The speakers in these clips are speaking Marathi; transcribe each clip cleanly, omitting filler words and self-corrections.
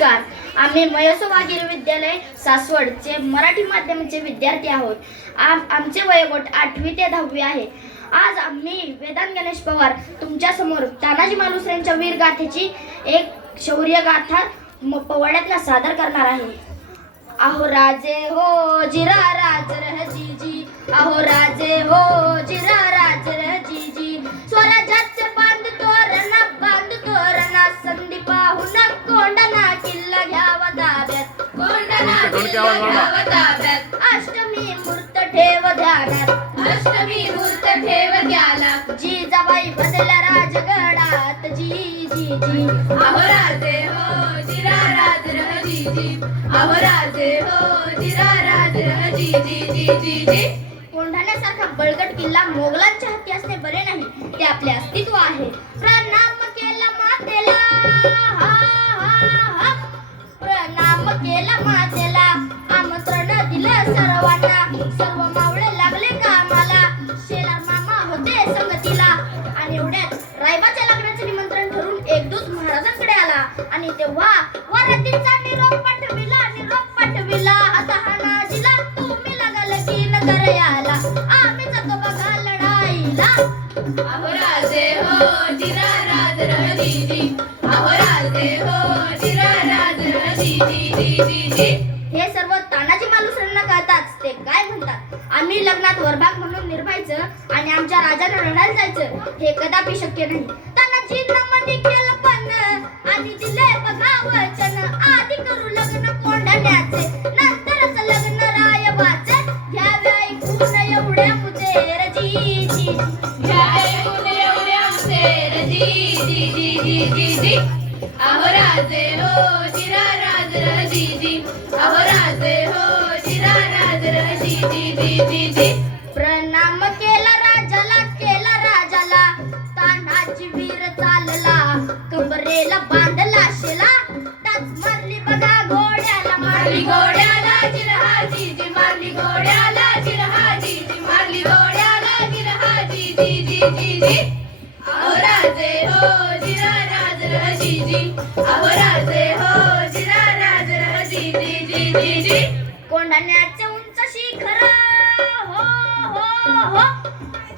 नमस्कार. आम्ही मयसो वाघेरे विद्यालय सासवडचे मराठी माध्यमाचे विद्यार्थी आहोत. आमचे वयोगट 8वी ते 10वी आहे. आज आम्ही वेदांत गणेश पवार तुमच्या समोर तानाजी मालुसरेंच्या वीर गाथेची एक शौर्य गाथा पवाड्यातला सादर करणार आहे. आहो राजे हो जिरा राज रह आहो राजे हो जिरा राज रह स्वराज्याचे बांध तोरणा संधी पाहून कोंडना किल्ला घ्यावा ताब्यात अष्टमी मूर्त ठेव ध्यानात जिजाबाई बदल्या राजगडात जी आहो राजे हो जिरा राज रह आहो राजे हो जिरा राज रह कोंढाण्यासारखा बळकट किल्ला मोगलांच्या हाती असणे बरे नाही, ते आपले अस्तित्व आहे. प्रणाम केला मातेला प्रणाम केला मातेला आमंत्रण दिलं सर्वांना. सर्व मावळे लागले कामाला, शेलार मामा होते संगतीला. आणि एवढ्यात रायबाच्या लग्नाचे निमंत्रण ठरून एक दूत महाराजांकडे आला आणि तेव्हा वरातीचा निरोप पाठविला आता हा नाजीला तुम्ही लगाल की नगर याला आम्ही जातो बघा लढाईला. आहो राजे हो जिरा राज रह आहो राजे हो जिरा राज रह हे सर्व तानाजी मालुसरेंना कळताच ते काय म्हणतात, आम्ही लग्नात वरभाग म्हणून निर्भायचं आणि आमच्या राजांना लढायला जायचं हे कदापि शक्य नाही. तानाजी नमनी केलं पण आणि दिले बघा वचन, आधी करू लग्न कोंढाण्याचे नंतरच लग्न रायबाचे. घ्यावे ऐकून एवढ्या मुदेर जी आहो राजे हो जिरा राज रह आहो राजे हो जिरा राज रह प्रणाम केला राजाला तानाजी वीर चालला कंबरेला बांधला शेला. टाच मारली बघा घोड्याला मारली घोड्याला जिरहाजी मारली घोड्याला जिरहाजी मारली घोड्याला जिरहाजी आहो राजे हो जिरा राज रह आहो राजे हो जिरा राज रह कोंढाण्याचे उंच शिखर हो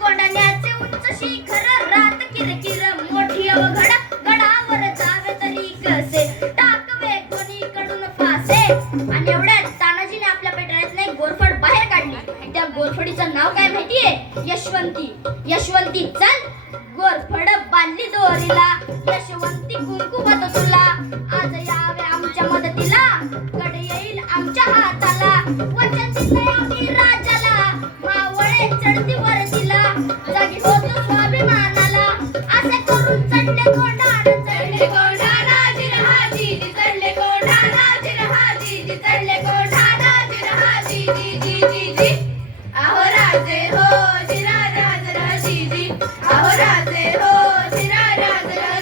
कोंढाण्याचे उंच शिखर रात किरकिर मोठी अवघड गडावर जावे तरी कसे टाकवे कोणीकडून फासे. आणि एवढ्यात तानाजीने आपल्या पेटाळ्यातनं एक गोरफड बाहेर काढली. त्या गोरफडीचं नाव काय माहितीये? यशवंती चल गोरफड बांधली दोरीला. यशवंती कुंकुमत तुला आज यावे आमच्या मदतीला. कड येईल आमच्या हाताला वचन दिलंय आम्ही राजाला. मावळे चढती वरतीला जागी होतो स्वाभिमानाला. असे करून चढले कोंढाणा जिरहाजी चढले कोंढाणा जिरहाजी चढले कोंढाणा जिरहाजी आहो राजे हो जिरा राज रह आहो राजे हो जिरा राज रह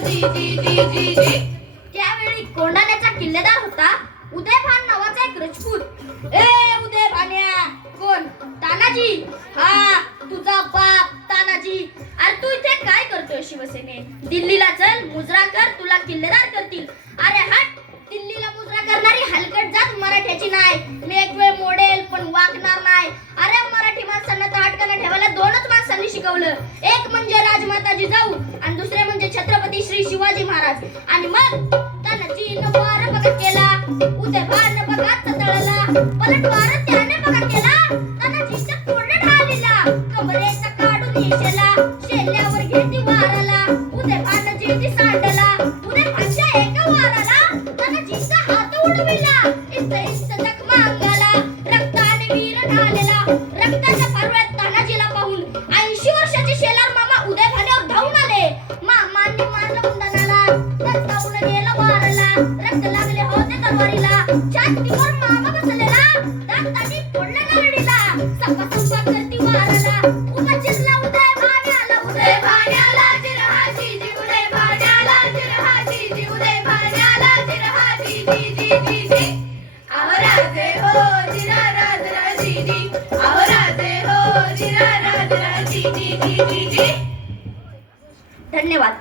त्यावेळी कोंढाण्याचा किल्लेदार होता उदयभान नावाचा एक राजपूत. ए उदयभान्या, कोण? तानाजी. हा तुझा बाप तानाजी. अरे तू इथे काय करतोय शिवसेने? दिल्लीला चल मुजरा कर, तुला किल्लेदार करतील. अरे हट, दिल्लीला मुजरा करणारी हलकट जात मराठ्याची नाही. मी एक वेळ मोडेल पण वागणार नाही. अरे मराठी माणसांना ताटकाना ठेवायला दोनच माणसांनी शिकवलं, एक म्हणजे राजमाता जिजाऊ आणि दुसरे म्हणजे छत्रपती श्री शिवाजी महाराज. आणि मग तानाजीनं वार बघा केला, उदयभान बघा तळला, पलटवार त्याने बघा केला. तानाजीच्या तोंड ढालीला कमरेचा काढून शेला, शेल्यावर घेती वाराला उदयभान जेती सांडला. उदयभानच्या एका वाराला तानाजीचा हात उडविला, इंच जखमा अंगाला रक्ताने वीर ढालेला. रक्ताच्या पारव्यात तानाजीला पाहून 80 वर्षाचे शेलार मामा उदयभान्यावर धावून आले. मामांनी मारलं मुंडनाला, दचकावून गेला वारला. रक्त लागले होते तलवारीला, छातीवर मामा बसलेला, दातांनी फोडला नारळीला. संपा करती वाराला, उभा चिरला उदयभान्याला जिरहाजी उदयभान्याला जिरहाजी उदयभान्याला जिरहाजी आहो राजे हो जिरा राज रह आहो राजे हो जिरा राज रह धन्यवाद.